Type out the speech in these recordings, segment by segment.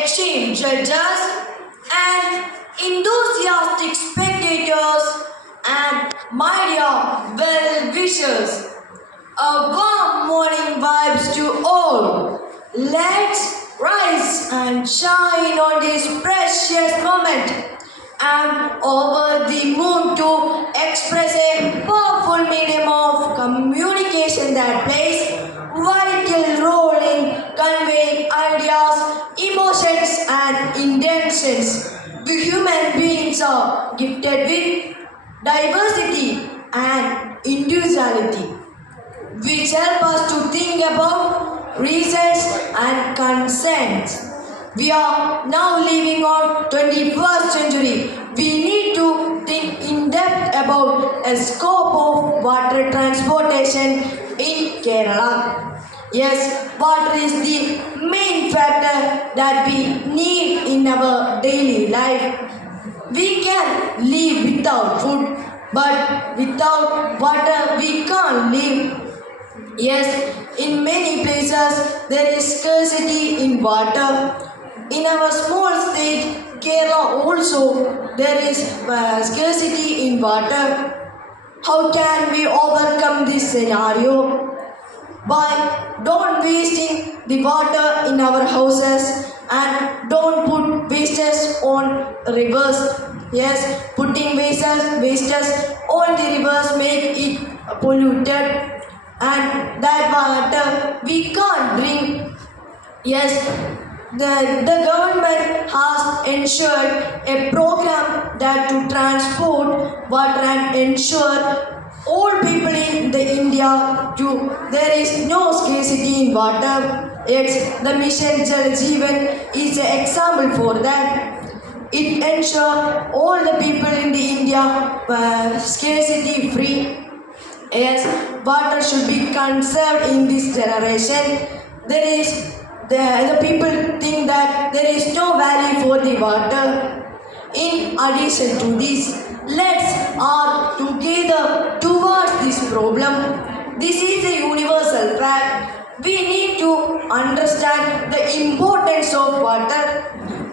esteemed judges, and enthusiastic spectators, and my dear well-wishers. A warm morning vibes to all. Let's rise and shine on this precious moment. I'm over the moon to express a powerful medium of communication that plays vital role in conveying ideas, emotions, and intentions. We human beings are gifted with diversity and individuality, which help us to think about reasons and consents. We are now living on 21st century. We need to think in depth about a scope of water transportation in Kerala. Yes, water is the main factor that we need in our daily life. We can live without food, but without water we can't live. Yes, in many places there is scarcity in water. In our small state, Kerala also, there is scarcity in water. How can we overcome this scenario? By don't wasting the water in our houses and don't put wastes on rivers. Yes, putting wastes on the rivers make it polluted, and that water we can't drink. Yes, the government has ensured a program that to transport water and ensure all people in the India to there is no scarcity in water. Yes, the mission Jal Jeevan is an example for that. It ensures all the people in the India scarcity free. Yes, water should be conserved in this generation. There is the people think that there is no value for the water. In addition to this, let's all together towards this problem. This is a universal fact. We need to understand the importance of water.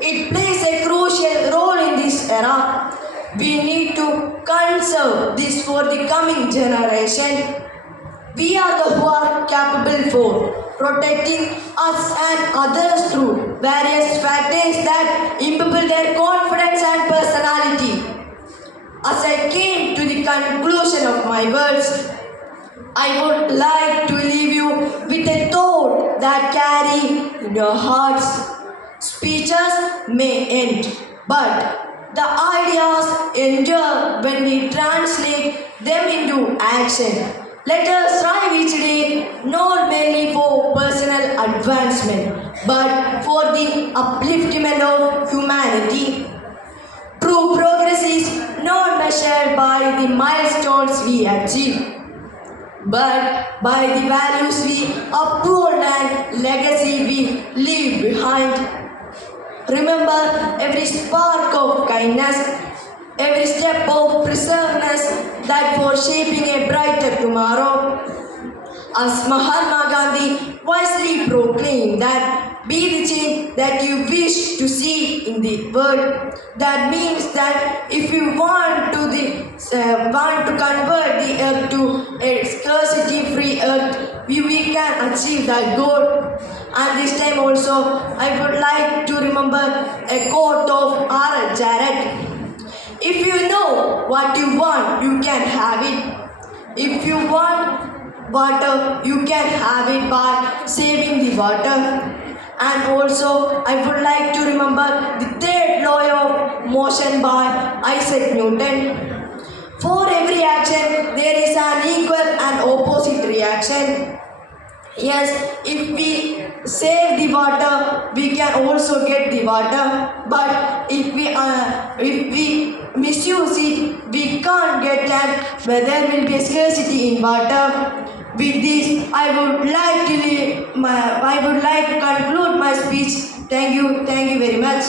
It plays a crucial role in this era. We need to conserve this for the coming generation. We are the who are capable for protecting us and others through various factors that imbibe their confidence and personality. As I came to the conclusion of my words, I would like to leave you with a thought that carry in your hearts. Speeches may end, but the ideas endure when we translate them into action. Let us strive each day not merely for personal advancement, but for the upliftment of humanity. True progress is not measured by the milestones we achieve, but by the values we uphold and legacy we leave behind. Remember every spark of kindness, every step of perseverance that for shaping a brighter tomorrow. As Mahatma Gandhi wisely proclaimed that be the change that you wish to see in the world. That means that if you want to convert the earth to a scarcity-free earth, we can achieve that goal. And this time also, I would like to remember a quote of R. Jarrett. If you know what you want, you can have it. If you want water, you can have it by saving the water. And also, I would like to remember the third law of motion by Isaac Newton. For every action, there is an equal and opposite reaction. Yes, if we save the water, we can also get the water. But if we misuse it, we can't get that. But there will be a scarcity in water. With this, I would like to conclude my speech. Thank you very much.